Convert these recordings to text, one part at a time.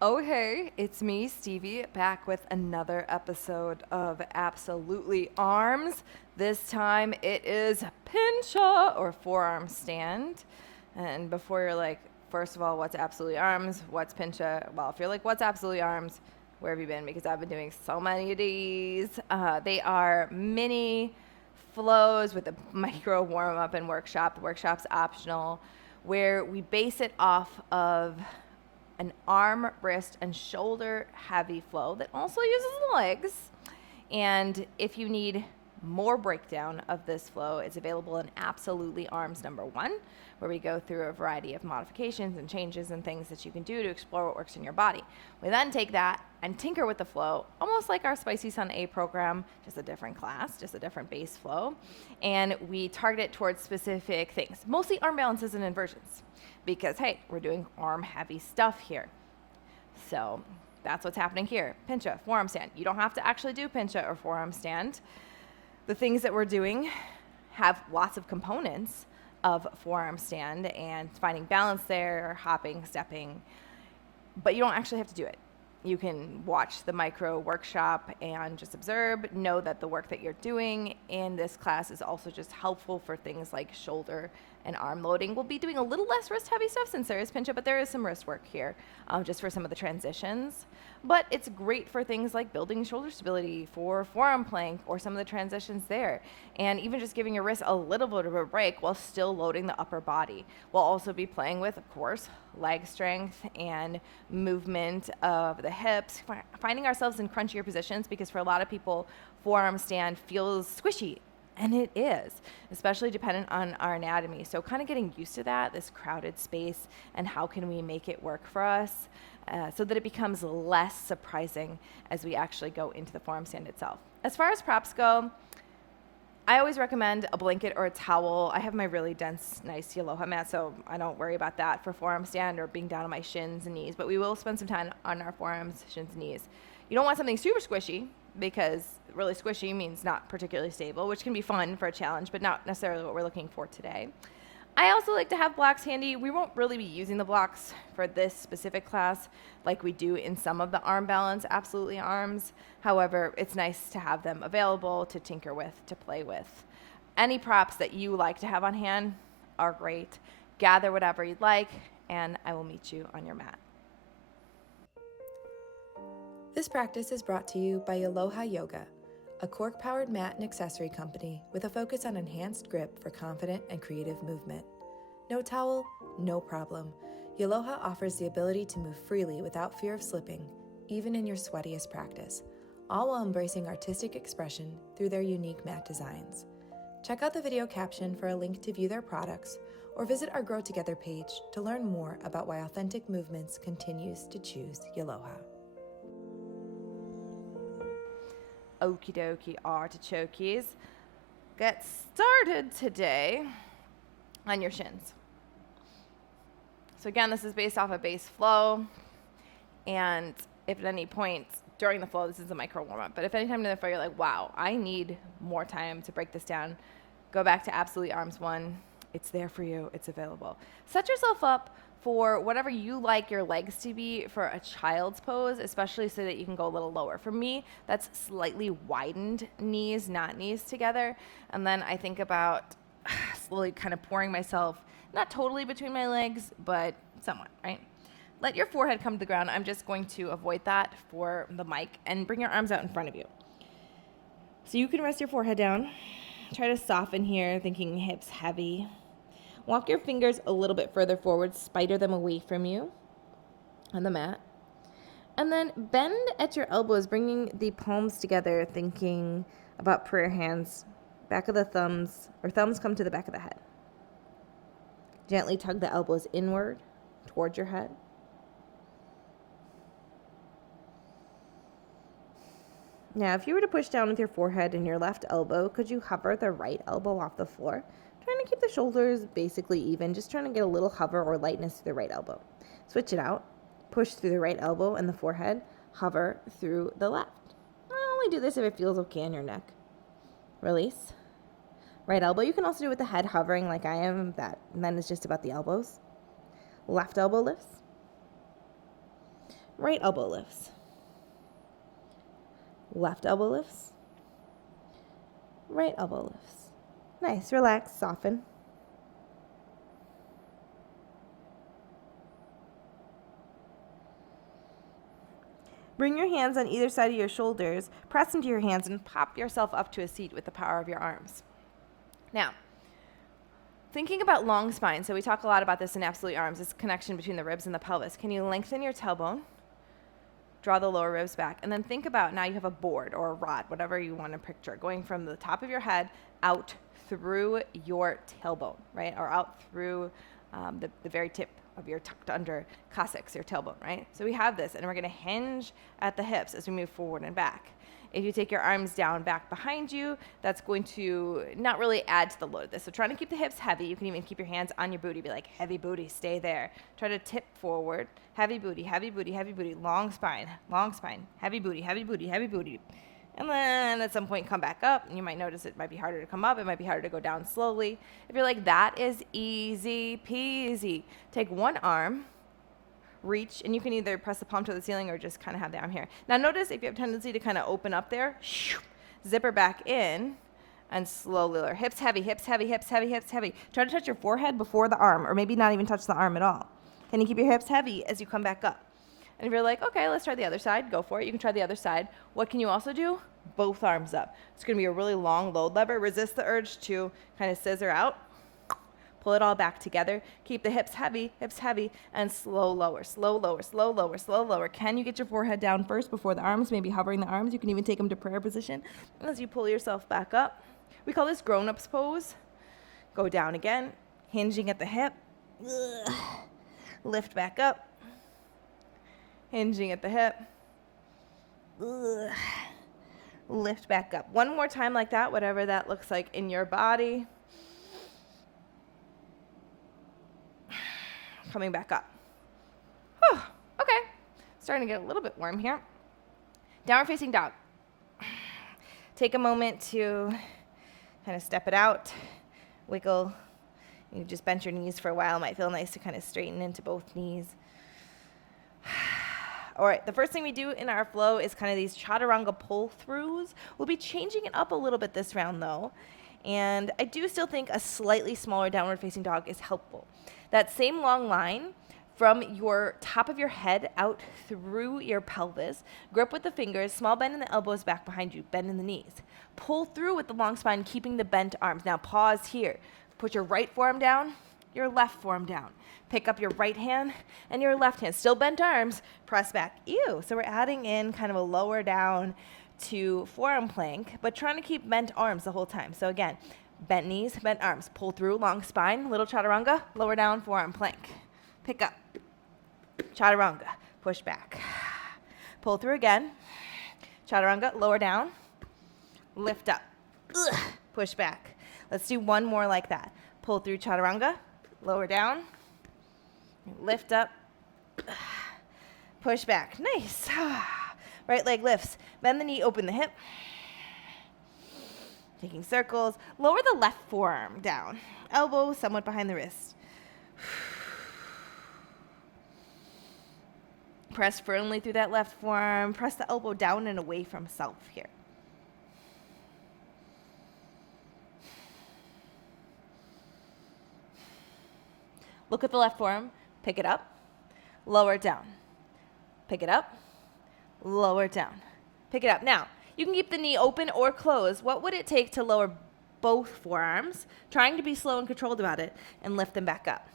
Oh, hey, it's me, Stevi, back with another episode of Absolutely Arms. This time it is Pincha or forearm stand. And before you're like, first of all, what's Absolutely Arms? What's Pincha? Well, if you're like, what's Absolutely Arms? Where have you been? Because I've been doing so many of these. They are mini flows with a micro warm up and workshop. The workshop's optional, where we base it off of an arm, wrist, and shoulder heavy flow that also uses the legs. And if you need more breakdown of this flow, it's available in Absolutely Arms number 1, where we go through a variety of modifications and changes and things that you can do to explore what works in your body. We then take that and tinker with the flow, almost like our Spicy Sun A program, just a different class, just a different base flow. And we target it towards specific things, mostly arm balances and inversions, because hey, we're doing arm heavy stuff here. So that's what's happening here. Pincha, forearm stand. You don't have to actually do pincha or forearm stand. The things that we're doing have lots of components of forearm stand and finding balance there, hopping, stepping, but you don't actually have to do it. You can watch the micro workshop and just observe, know that the work that you're doing in this class is also just helpful for things like shoulder and arm loading. We'll be doing a little less wrist heavy stuff since there is pincha, but there is some wrist work here just for some of the transitions. But it's great for things like building shoulder stability, for forearm plank, or some of the transitions there. And even just giving your wrist a little bit of a break while still loading the upper body. We'll also be playing with, of course, leg strength and movement of the hips, finding ourselves in crunchier positions, because for a lot of people, forearm stand feels squishy. And it is, especially dependent on our anatomy. So kind of getting used to that, this crowded space, and how can we make it work for us so that it becomes less surprising as we actually go into the forearm stand itself. As far as props go, I always recommend a blanket or a towel. I have my really dense, nice Aloha mat, so I don't worry about that for forearm stand or being down on my shins and knees, but we will spend some time on our forearms, shins, and knees. You don't want something super squishy, because really squishy means not particularly stable, which can be fun for a challenge, but not necessarily what we're looking for today. I also like to have blocks handy. We won't really be using the blocks for this specific class like we do in some of the arm balance, Absolutely Arms. However, it's nice to have them available to tinker with, to play with. Any props that you like to have on hand are great. Gather whatever you'd like, and I will meet you on your mat. This practice is brought to you by Aloha Yoga, a cork-powered mat and accessory company with a focus on enhanced grip for confident and creative movement. No towel, no problem. Aloha offers the ability to move freely without fear of slipping, even in your sweatiest practice, all while embracing artistic expression through their unique mat designs. Check out the video caption for a link to view their products, or visit our Grow Together page to learn more about why Authentic Movements continues to choose Aloha. Okie dokie artichokes. Get started today on your shins. So again, this is based off a base flow, and if at any point during the flow, this is a micro warm-up, but if any time in the flow you're like, wow, I need more time to break this down, go back to Absolutely Arms 1. It's there for you. It's available. Set yourself up for whatever you like your legs to be for a child's pose, especially so that you can go a little lower. For me, that's slightly widened knees, not knees together. And then I think about slowly kind of pouring myself, not totally between my legs, but somewhat, right? Let your forehead come to the ground. I'm just going to avoid that for the mic, and bring your arms out in front of you. So you can rest your forehead down. Try to soften here, thinking hips heavy. Walk your fingers a little bit further forward, spider them away from you on the mat. And then bend at your elbows, bringing the palms together, thinking about prayer hands, back of the thumbs, or thumbs come to the back of the head. Gently tug the elbows inward towards your head. Now, if you were to push down with your forehead and your left elbow, could you hover the right elbow off the floor? Trying to keep the shoulders basically even, just trying to get a little hover or lightness through the right elbow. Switch it out. Push through the right elbow and the forehead. Hover through the left. I only do this if it feels okay on your neck. Release. Right elbow. You can also do it with the head hovering like I am. And then it's just about the elbows. Left elbow lifts. Right elbow lifts. Left elbow lifts. Right elbow lifts. Nice. Relax. Soften. Bring your hands on either side of your shoulders, press into your hands, and Pop yourself up to a seat with the power of your arms. Now, thinking about long spine, so we talk a lot about this in Absolute Arms, this connection between the ribs and the pelvis. Can you lengthen your tailbone, draw the lower ribs back, and then think about now you have a board or a rod, whatever you want to picture, going from the top of your head out through your tailbone, right? Or out through the very tip of your tucked under coccyx, your tailbone, right? So we have this, and we're going to hinge at the hips as we move forward and back. If you take your arms down back behind you, that's going to not really add to the load of this. So trying to keep the hips heavy. You can even keep your hands on your booty. Be like, heavy booty, stay there. Try to tip forward. Heavy booty, heavy booty, heavy booty. Long spine, heavy booty, heavy booty, heavy booty. And then at some point come back up. And you might notice it might be harder to come up. It might be harder to go down slowly. If you're like, that is easy peasy. Take one arm, reach, and you can either press the palm to the ceiling or just kind of have the arm here. Now notice if you have a tendency to kind of open up there, zipper back in and slowly lower. Hips heavy, hips heavy, hips heavy, hips heavy. Try to touch your forehead before the arm, or maybe not even touch the arm at all. Can you keep your hips heavy as you come back up? And if you're like, okay, let's try the other side, go for it. You can try the other side. What can you also do? Both arms up. It's going to be a really long load lever. Resist the urge to kind of scissor out. Pull it all back together. Keep the hips heavy, and slow lower, slow lower, slow lower, slow lower. Can you get your forehead down first before the arms? Maybe hovering the arms. You can even take them to prayer position as you pull yourself back up. We call this grown-ups pose. Go down again, hinging at the hip. Ugh. Lift back up. Hinging at the hip. Ugh. Lift back up. One more time like that, whatever that looks like in your body. Coming back up. Whew. Okay. Starting to get a little bit warm here. Downward facing dog. Take a moment to kind of step it out. Wiggle. You just bent your knees for a while. It might feel nice to kind of straighten into both knees. All right, the first thing we do in our flow is kind of these chaturanga pull-throughs. We'll be changing it up a little bit this round, though. And I do still think a slightly smaller downward-facing dog is helpful. That same long line from your top of your head out through your pelvis. Grip with the fingers, small bend in the elbows back behind you, bend in the knees. Pull through with the long spine, keeping the bent arms. Now pause here. Put your right forearm down, your left forearm down. Pick up your right hand and your left hand. Still bent arms, press back. Ew. So we're adding in kind of a lower down to forearm plank, but trying to keep bent arms the whole time. So again, bent knees, bent arms. Pull through, long spine, little chaturanga, lower down, forearm plank. Pick up. Chaturanga, push back. Pull through again. Chaturanga, lower down, lift up. Ugh. Push back. Let's do one more like that. Pull through chaturanga, lower down, lift up, push back. Nice. Right leg lifts. Bend the knee, open the hip. Taking circles. Lower the left forearm down. Elbow somewhat behind the wrist. Press firmly through that left forearm. Press the elbow down and away from self here. Look at the left forearm, pick it up, lower it down. Pick it up, lower it down. Pick it up. Now, you can keep the knee open or closed. What would it take to lower both forearms, trying to be slow and controlled about it, and lift them back up?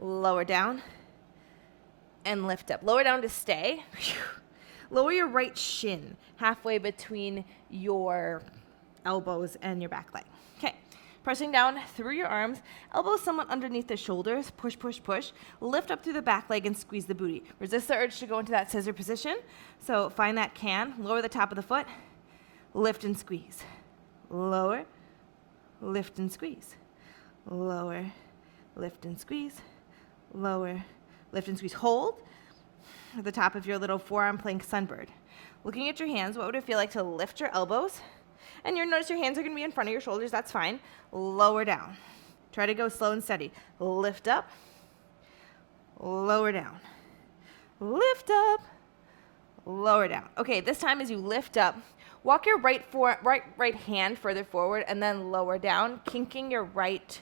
Lower down and lift up. Lower down to stay. Lower your right shin halfway between your elbows and your back leg. Okay. Pressing down through your arms, elbows somewhat underneath the shoulders, push, push, push. Lift up through the back leg and squeeze the booty. Resist the urge to go into that scissor position. So find that can, lower the top of the foot, lift and squeeze. Lower, lift and squeeze. Lower, lift and squeeze. Lower, lift and squeeze. Hold at the top of your little forearm plank sunbird. Looking at your hands, what would it feel like to lift your elbows? And you'll notice your hands are going to be in front of your shoulders. That's fine. Lower down. Try to go slow and steady. Lift up. Lower down. Lift up. lower down. Okay, this time as you lift up, walk your right hand further forward and then lower down, kinking your right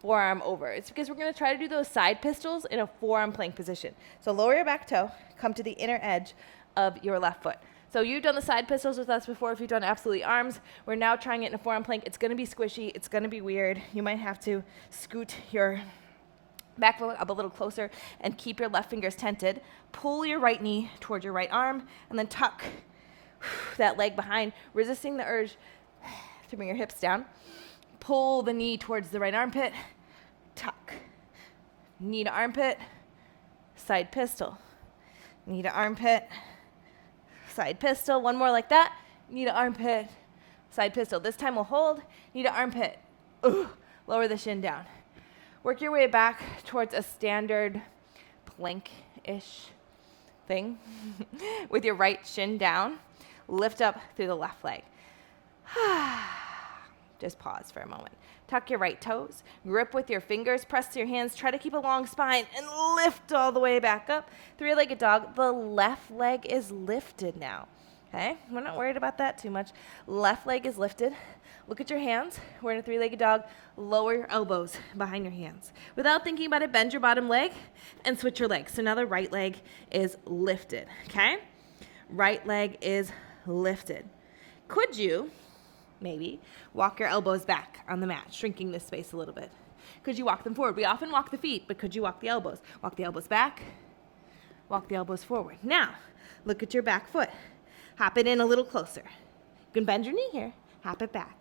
forearm over. It's because we're going to try to do those side pistols in a forearm plank position. So lower your back toe, come to the inner edge of your left foot. So you've done the side pistols with us before if you've done absolutely arms. We're now trying it in a forearm plank. It's going to be squishy. It's going to be weird. You might have to scoot your back foot up a little closer and keep your left fingers tented. Pull your right knee towards your right arm and then tuck that leg behind, resisting the urge to bring your hips down. Pull the knee towards the right armpit, tuck. Knee to armpit, side pistol. Knee to armpit, side pistol. One more like that. Knee to armpit, side pistol. This time we'll hold. Knee to armpit. Lower the shin down. Work your way back towards a standard plank-ish thing with your right shin down. Lift up through the left leg. Just pause for a moment. Tuck your right toes. Grip with your fingers. Press your hands. Try to keep a long spine and lift all the way back up. Three-legged dog. The left leg is lifted now. Okay? We're not worried about that too much. Left leg is lifted. Look at your hands. We're in a three-legged dog. Lower your elbows behind your hands. Without thinking about it, bend your bottom leg and switch your legs. So now the right leg is lifted. Okay? Right leg is lifted. Could you maybe walk your elbows back on the mat, shrinking this space a little bit? Could you walk them forward? We often walk the feet, but could you walk the elbows? Walk the elbows back, walk the elbows forward. Now, look at your back foot. Hop it in a little closer. You can bend your knee here, hop it back.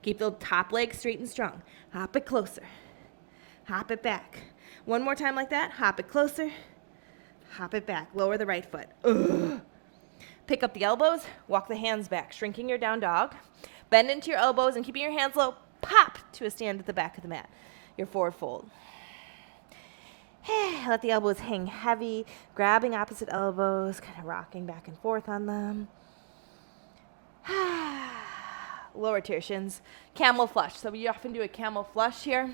Keep the top leg straight and strong. Hop it closer, hop it back. One more time like that, hop it closer, hop it back. Lower the right foot. Pick up the elbows, walk the hands back, shrinking your down dog. Bend into your elbows and keeping your hands low, pop to a stand at the back of the mat. Your forward fold. Let the elbows hang heavy, grabbing opposite elbows, kind of rocking back and forth on them. Lower to your shins. Camel flush. So we often do a camel flush here.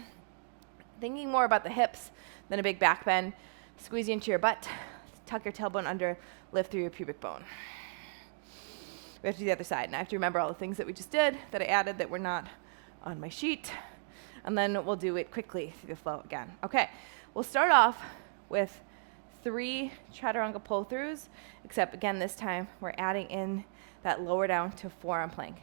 Thinking more about the hips than a big back bend. Squeeze into your butt. Tuck your tailbone under. Lift through your pubic bone. We have to do the other side. And I have to remember all the things that we just did that I added that were not on my sheet. And then we'll do it quickly through the flow again. Okay, we'll start off with 3 chaturanga pull-throughs, except again this time we're adding in that lower down to forearm plank.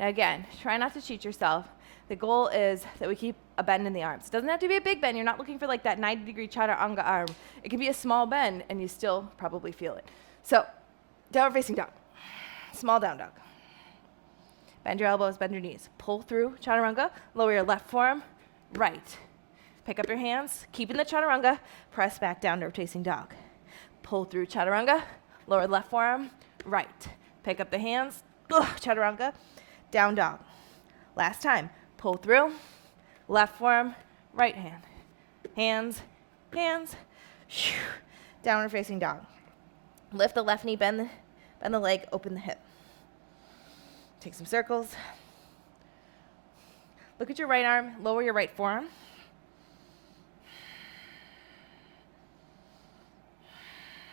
Now again, try not to cheat yourself. The goal is that we keep a bend in the arms. It doesn't have to be a big bend. You're not looking for like that 90-degree chaturanga arm. It can be a small bend and you still probably feel it. So, downward facing dog. Small down dog. Bend your elbows, bend your knees. Pull through chaturanga. Lower your left forearm, right. Pick up your hands, keeping the chaturanga. Press back down to facing dog. Pull through chaturanga. Lower left forearm, right. Pick up the hands, chaturanga. Down dog. Last time. Pull through. Left forearm, right hand. Hands, hands. Downward facing dog. Lift the left knee, bend the leg, open the hip. Take some circles. Look at your right arm, lower your right forearm.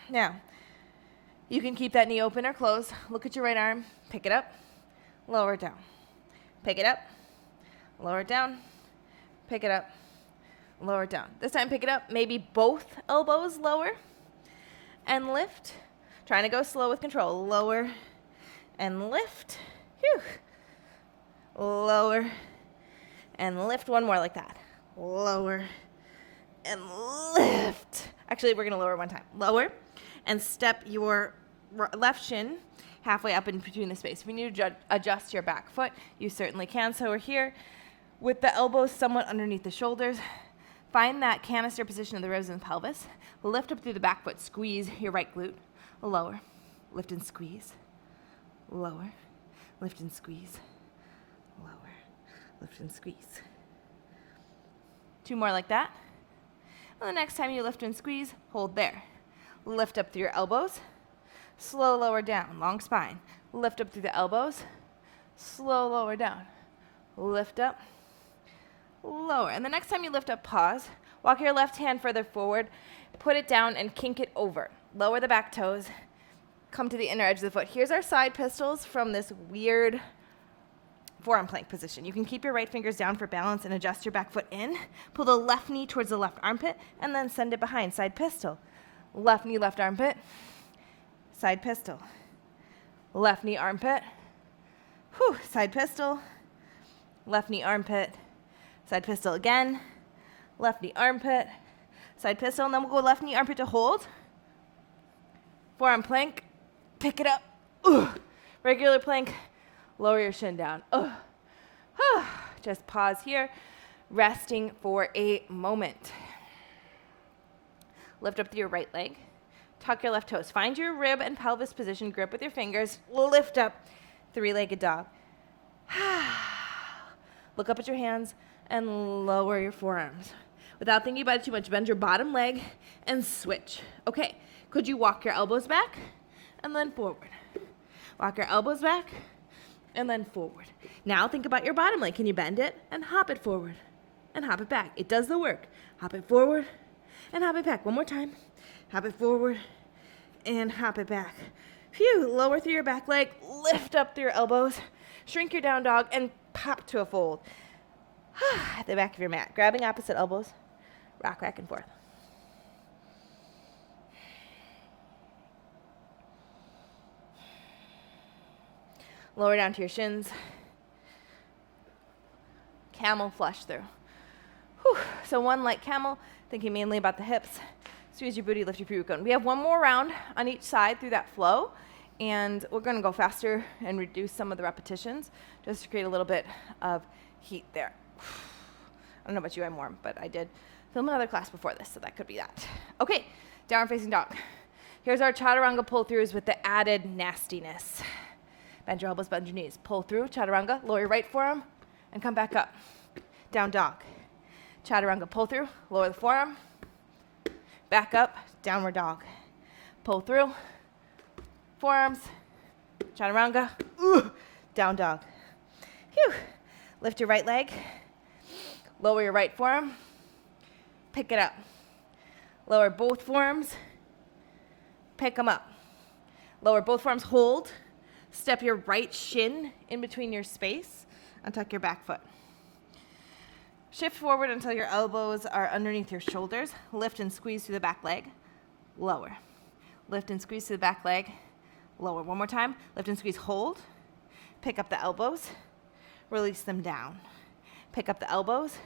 Now, you can keep that knee open or closed. Look at your right arm, pick it up, lower it down. Pick it up, lower it down, pick it up, lower it down. This time pick it up, maybe both elbows lower and lift. Trying to go slow with control. Lower and lift. Whew. Lower and lift. One more like that. Lower and lift. Actually, we're going to lower one time. Lower and step your left shin halfway up in between the space. If you need to adjust your back foot, you certainly can. So we're here with the elbows somewhat underneath the shoulders. Find that canister position of the ribs and pelvis. Lift up through the back foot. Squeeze your right glute. Lower. Lift and squeeze. Lower. Lift and squeeze. Lower. Lift and squeeze. 2 more like that. And the next time you lift and squeeze, hold there. Lift up through your elbows. Slow lower down. Long spine. Lift up through the elbows. Slow lower down. Lift up. Lower. And the next time you lift up, pause. Walk your left hand further forward. Put it down and kink it over. Lower the back toes. come to the inner edge of the foot. Here's our side pistols from this weird forearm plank position. You can keep your right fingers down for balance and adjust your back foot in. Pull the left knee towards the left armpit and then send it behind, side pistol. Left knee, left armpit, side pistol. Left knee, armpit, side pistol. Left knee, armpit, side pistol again. Left knee, armpit, side pistol, and then we'll go left knee, armpit to hold. Forearm plank, pick it up. Regular plank, lower your shin down. Just pause here, resting for a moment. Lift up through your right leg. Tuck your left toes. Find your rib and pelvis position. Grip with your fingers. Lift up, three-legged dog. Look up at your hands and lower your forearms. Without thinking about it too much, bend your bottom leg and switch. Okay, could you walk your elbows back and then forward? Walk your elbows back and then forward. Now think about your bottom leg. Can you bend it and hop it forward and hop it back? It does the work. Hop it forward and hop it back. One more time. Hop it forward and hop it back. Phew, lower through your back leg, lift up through your elbows, shrink your down dog, and pop to a fold. At the back of your mat, grabbing opposite elbows, rock back and forth. Lower down to your shins. Camel flush through. So one like camel, thinking mainly about the hips. Squeeze your booty, lift your pubic bone. We have one more round on each side through that flow, and we're going to go faster and reduce some of the repetitions just to create a little bit of heat there. I don't know about you, I'm warm, but I did film another class before this, so that could be that. Okay, downward facing dog. Here's our chaturanga pull-throughs with the added nastiness. Bend your elbows, bend your knees. Pull through, chaturanga, lower your right forearm, and come back up. Down dog. Chaturanga, pull through, lower the forearm, back up, downward dog. Pull through, forearms, chaturanga, down dog. Phew. Lift your right leg, lower your right forearm, pick it up. Lower both forearms, pick them up. Lower both forearms, hold. Step your right shin in between your space and tuck your back foot. Shift forward until your elbows are underneath your shoulders. Lift and squeeze through the back leg. Lower. Lift and squeeze through the back leg. Lower. One more time. Lift and squeeze. Hold. Pick up the elbows. Release them down. Pick up the elbows.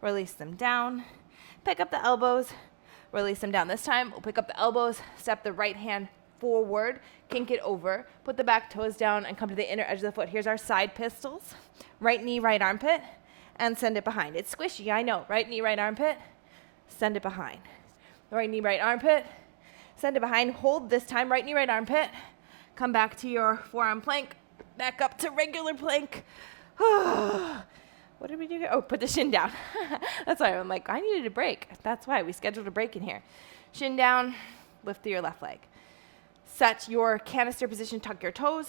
Release them down. Pick up the elbows. Release them down. This time, we'll pick up the elbows. Step the right hand forward. Kink it over. Put the back toes down and come to the inner edge of the foot. Here's our side pistols. Right knee, right armpit. And send it behind. It's squishy, I know. Right knee, right armpit, send it behind. Right knee, right armpit, send it behind. Hold this time, right knee, right armpit. Come back to your forearm plank. Back up to regular plank. What did we do here? Oh, put the shin down. That's why I'm like, I needed a break. That's why we scheduled a break in here. Shin down, lift through your left leg. Set your canister position, tuck your toes.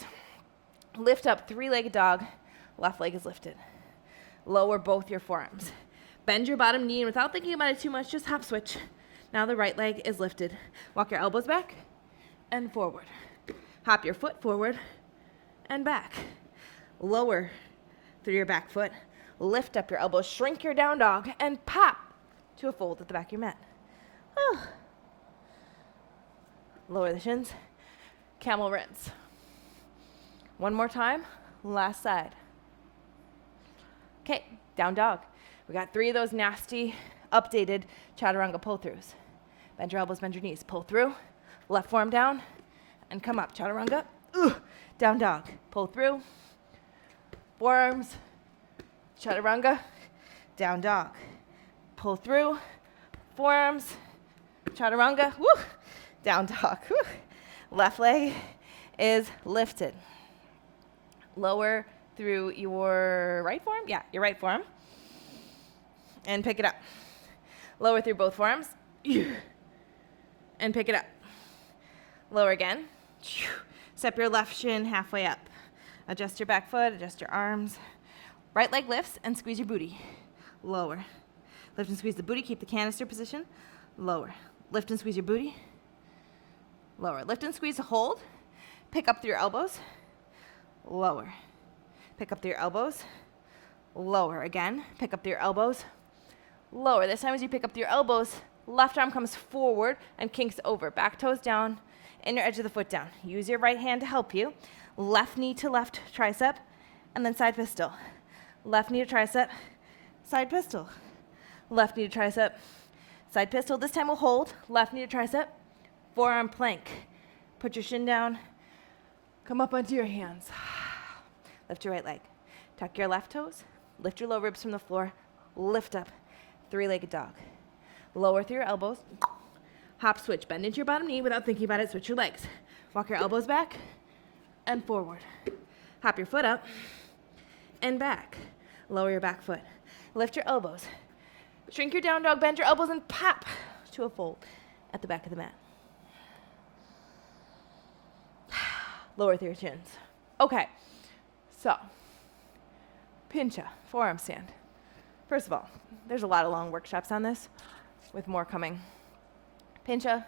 Lift up, three-legged dog. Left leg is lifted. Lower both your forearms. Bend your bottom knee, and without thinking about it too much, just hop switch. Now the right leg is lifted. Walk your elbows back and forward. Hop your foot forward and back. Lower through your back foot. Lift up your elbows, shrink your down dog, and pop to a fold at the back of your mat. Lower the shins. Camel rinse. One more time. Last side. Okay, down dog. We got 3 of those nasty, updated chaturanga pull-throughs. Bend your elbows, bend your knees. Pull through, left forearm down, and come up. Chaturanga, down dog. Pull through, forearms, chaturanga, down dog. Pull through, forearms, chaturanga, down dog. Left leg is lifted. Lower through your right forearm? Yeah, your right forearm. And pick it up. Lower through both forearms. And pick it up. Lower again. Step your left shin halfway up. Adjust your back foot, adjust your arms. Right leg lifts and squeeze your booty. Lower. Lift and squeeze the booty, keep the canister position. Lower. Lift and squeeze your booty. Lower. Lift and squeeze, hold. pick up through your elbows, lower. Pick up through your elbows, lower. Again, pick up through your elbows, lower. This time as you pick up through your elbows, left arm comes forward and kinks over. Back toes down, inner edge of the foot down. Use your right hand to help you. Left knee to left tricep, and then side pistol. Left knee to tricep, side pistol. Left knee to tricep, side pistol. This time we'll hold. Left knee to tricep, forearm plank. Put your shin down. Come up onto your hands. Lift your right leg. Tuck your left toes. Lift your low ribs from the floor. Lift up. Three-legged dog. Lower through your elbows. Hop switch. Bend into your bottom knee without thinking about it. Switch your legs. Walk your elbows back and forward. Hop your foot up and back. Lower your back foot. Lift your elbows. Shrink your down dog. Bend your elbows and pop to a fold at the back of the mat. Lower through your chins. Okay, so Pincha, forearm stand. First of all, there's a lot of long workshops on this, with more coming. Pincha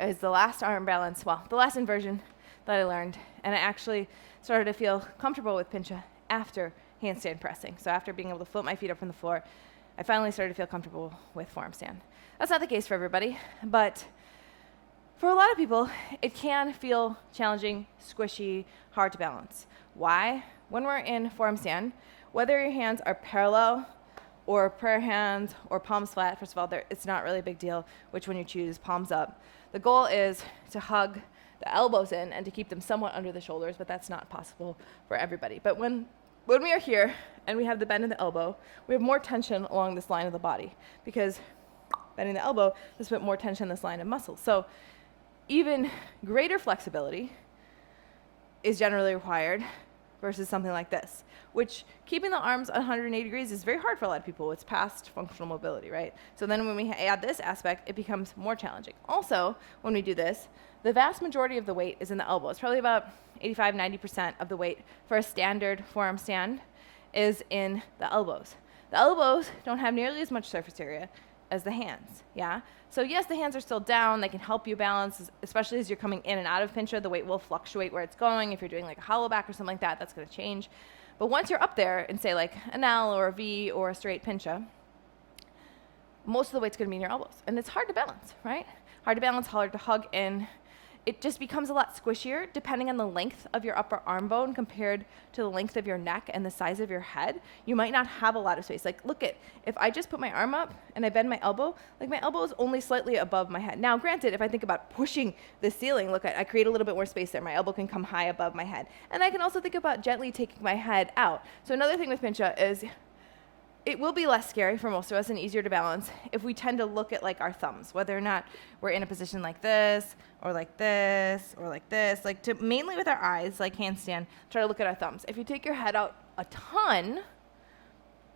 is the last arm balance, well, the last inversion that I learned, and I actually started to feel comfortable with Pincha after handstand pressing. So after being able to float my feet up from the floor, I finally started to feel comfortable with forearm stand. That's not the case for everybody, but for a lot of people, it can feel challenging, squishy, hard to balance. Why? When we're in forearm stand, whether your hands are parallel or prayer hands or palms flat, first of all, it's not really a big deal which one you choose, palms up. The goal is to hug the elbows in and to keep them somewhat under the shoulders, but that's not possible for everybody. But when we are here and we have the bend in the elbow, we have more tension along this line of the body because bending the elbow has put more tension in this line of muscle. So even greater flexibility is generally required versus something like this, which keeping the arms 180 degrees is very hard for a lot of people. It's past functional mobility, right? So then when we add this aspect, it becomes more challenging. Also, when we do this, the vast majority of the weight is in the elbow. It's probably about 85, 90% of the weight for a standard forearm stand is in the elbows. The elbows don't have nearly as much surface area as the hands, yeah? So yes, the hands are still down. They can help you balance, especially as you're coming in and out of Pincha. The weight will fluctuate where it's going. If you're doing like a hollow back or something like that, that's going to change. But once you're up there in, say, like an L or a V or a straight Pincha, most of the weight's going to be in your elbows. And it's hard to balance, right? Hard to balance, hard to hug in. It just becomes a lot squishier depending on the length of your upper arm bone compared to the length of your neck and the size of your head. You might not have a lot of space. Like, look at, if I just put my arm up and I bend my elbow, like my elbow is only slightly above my head. Now, granted, if I think about pushing the ceiling, look, I create a little bit more space there. My elbow can come high above my head. And I can also think about gently taking my head out. So another thing with Pincha is it will be less scary for most of us and easier to balance if we tend to look at like our thumbs, whether or not we're in a position like this or like this or like this, like to mainly with our eyes, like handstand, try to look at our thumbs. If you take your head out a ton,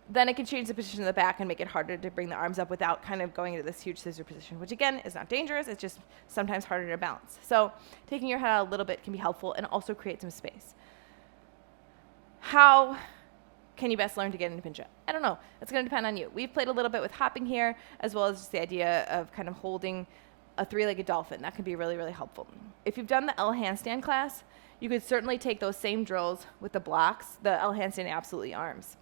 then it can change the position of the back and make it harder to bring the arms up without kind of going into this huge scissor position, which again is not dangerous, it's just sometimes harder to balance. So taking your head out a little bit can be helpful and also create some space. How can you best learn to get into Pincha? I don't know. It's going to depend on you. We've played a little bit with hopping here, as well as just the idea of kind of holding a three-legged dolphin. That can be really, really helpful. If you've done the L handstand class, you could certainly take those same drills with the blocks, the L handstand absolutely arms.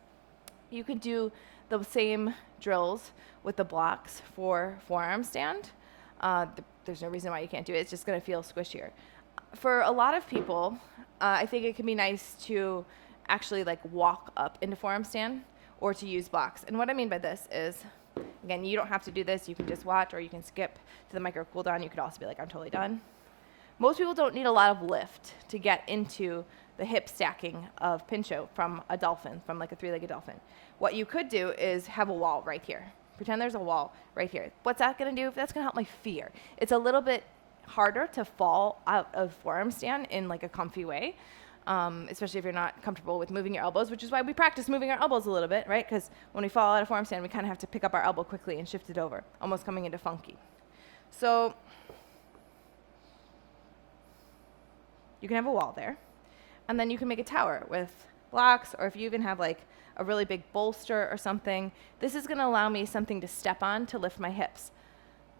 You could do the same drills with the blocks for forearm stand. There's no reason why you can't do it. It's just going to feel squishier. For a lot of people, I think it can be nice to actually like walk up into forearm stand or to use blocks. And what I mean by this is, again, you don't have to do this. You can just watch or you can skip to the micro cool down. You could also be like, I'm totally done. Most people don't need a lot of lift to get into the hip stacking of Pincha from a dolphin, from like a three-legged dolphin. What you could do is have a wall right here. Pretend there's a wall right here. What's that gonna do? That's gonna help my fear. It's a little bit harder to fall out of forearm stand in like a comfy way. Especially if you're not comfortable with moving your elbows, which is why we practice moving our elbows a little bit, right? Because when we fall out of forearm stand, we kind of have to pick up our elbow quickly and shift it over, almost coming into funky. So you can have a wall there, and then you can make a tower with blocks, or if you even have like a really big bolster or something, this is going to allow me something to step on to lift my hips.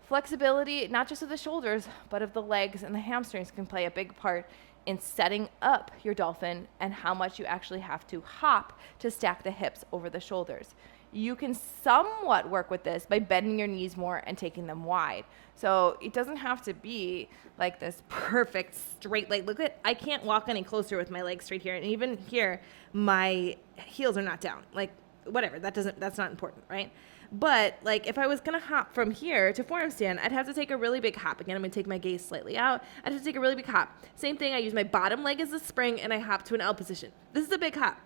Flexibility, not just of the shoulders, but of the legs and the hamstrings can play a big part in setting up your dolphin and how much you actually have to hop to stack the hips over the shoulders. You can somewhat work with this by bending your knees more and taking them wide. So it doesn't have to be like this perfect straight leg. Look at, I can't walk any closer with my legs straight here. And even here, my heels are not down. Like, whatever, that's not important, right? But like if I was gonna hop from here to forearm stand, I'd have to take a really big hop. Again, I'm gonna take my gaze slightly out. I'd have to take a really big hop. Same thing, I use my bottom leg as a spring and I hop to an L position. This is a big hop.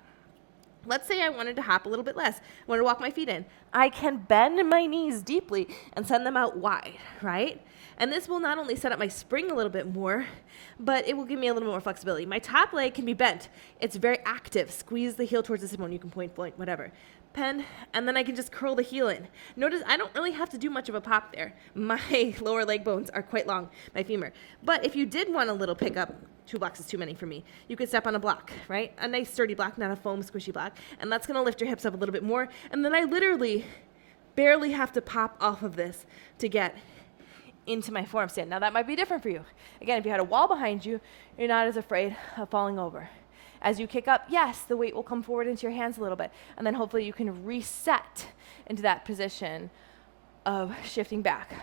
Let's say I wanted to hop a little bit less. I wanted to walk my feet in. I can bend my knees deeply and send them out wide, right? And this will not only set up my spring a little bit more, but it will give me a little more flexibility. My top leg can be bent. It's very active. Squeeze the heel towards the sit bone. You can point, whatever. Pen, and then I can just curl the heel in. Notice I don't really have to do much of a pop there. My lower leg bones are quite long, my femur. But if you did want a little pickup, 2 blocks is too many for me. You could step on a block, right? A nice sturdy block, not a foam squishy block. And that's gonna lift your hips up a little bit more. And then I literally barely have to pop off of this to get into my forearm stand. Now that might be different for you. Again, if you had a wall behind you, you're not as afraid of falling over. As you kick up, yes, the weight will come forward into your hands a little bit, and then hopefully you can reset into that position of shifting back.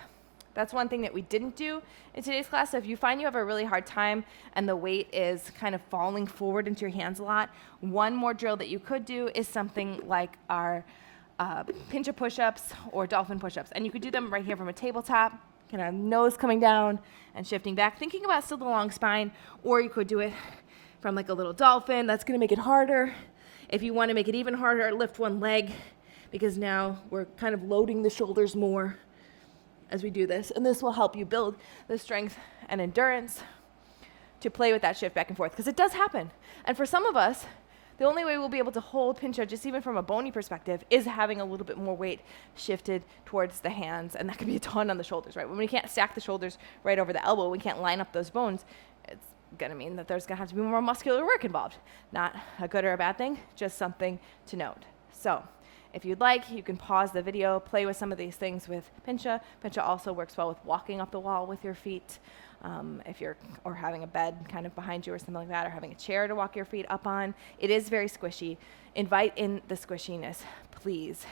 That's one thing that we didn't do in today's class. So if you find you have a really hard time and the weight is kind of falling forward into your hands a lot, one more drill that you could do is something like our Pincha push-ups or dolphin push-ups. And you could do them right here from a tabletop, kind of nose coming down and shifting back, thinking about still the long spine, or you could do it from like a little dolphin. That's gonna make it harder. If you wanna make it even harder, lift one leg, because now we're kind of loading the shoulders more as we do this. And this will help you build the strength and endurance to play with that shift back and forth, because it does happen. And for some of us, the only way we'll be able to hold Pincha, just even from a bony perspective, is having a little bit more weight shifted towards the hands, and that can be a ton on the shoulders, right? When we can't stack the shoulders right over the elbow, we can't line up those bones, it's gonna mean that there's gonna have to be more muscular work involved. Not a good or a bad thing, just something to note. So if you'd like, you can pause the video, play with some of these things with Pincha. Pincha also works well with walking up the wall with your feet, or having a bed kind of behind you or something like that, or having a chair to walk your feet up on. It is very squishy. Invite in the squishiness, please,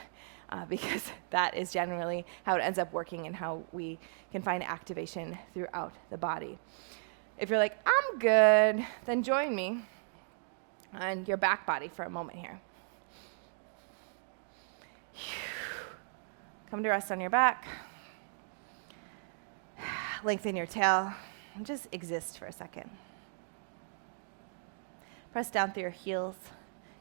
because that is generally how it ends up working and how we can find activation throughout the body. If you're like, I'm good, then join me on your back body for a moment here. Come to rest on your back. Lengthen your tail and just exist for a second. Press down through your heels.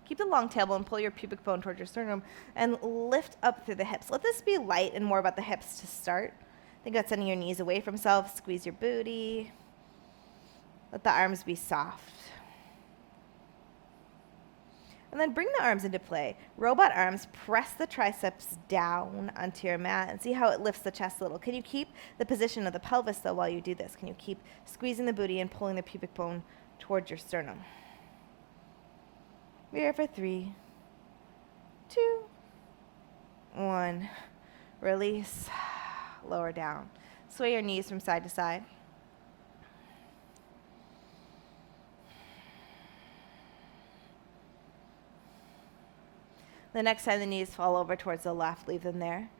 Keep the long tailbone, pull your pubic bone towards your sternum, and lift up through the hips. Let this be light and more about the hips to start. Think about sending your knees away from self. Squeeze your booty. Let the arms be soft. And then bring the arms into play. Robot arms, press the triceps down onto your mat and see how it lifts the chest a little. Can you keep the position of the pelvis, though, while you do this? Can you keep squeezing the booty and pulling the pubic bone towards your sternum? We're here for 3, 2, 1. Release. Lower down. Sway your knees from side to side. The next time the knees fall over towards the left, leave them there.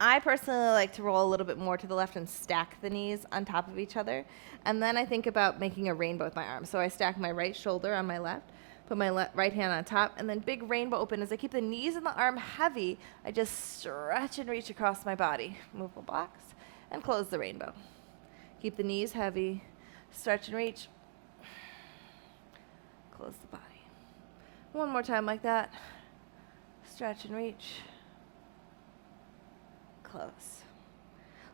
I personally like to roll a little bit more to the left and stack the knees on top of each other. And then I think about making a rainbow with my arms. So I stack my right shoulder on my left, put my right hand on top, and then big rainbow open. As I keep the knees and the arm heavy, I just stretch and reach across my body. Move the blocks and close the rainbow. Keep the knees heavy, stretch and reach, close the body. One more time like that. Stretch and reach. Close.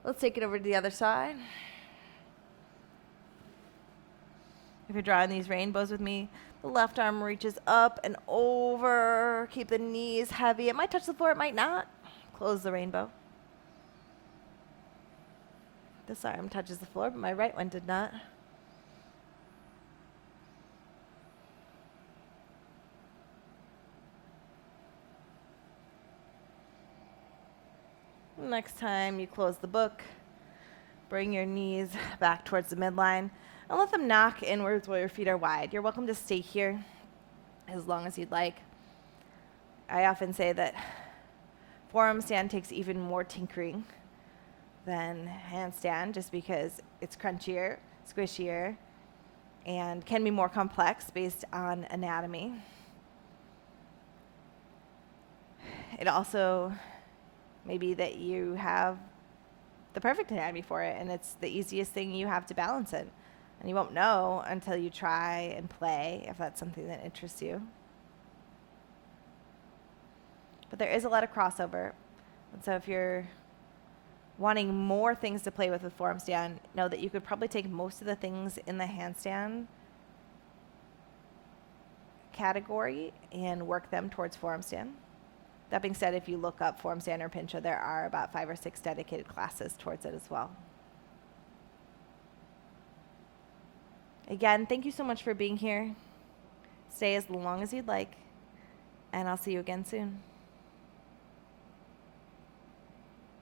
Let's take it over to the other side. If you're drawing these rainbows with me, the left arm reaches up and over. Keep the knees heavy. It might touch the floor, it might not. Close the rainbow. This arm touches the floor, but my right one did not. Next time you close the book, bring your knees back towards the midline. And let them knock inwards while your feet are wide. You're welcome to stay here as long as you'd like. I often say that forearm stand takes even more tinkering than handstand just because it's crunchier, squishier, and can be more complex based on anatomy. It also may be that you have the perfect anatomy for it, and it's the easiest thing you have to balance it. And you won't know until you try and play if that's something that interests you. But there is a lot of crossover. And so if you're wanting more things to play with forearm stand, know that you could probably take most of the things in the handstand category and work them towards forearm stand. That being said, if you look up forearm stand or Pincha, there are about 5 or 6 dedicated classes towards it as well. Again, thank you so much for being here. Stay as long as you'd like, and I'll see you again soon.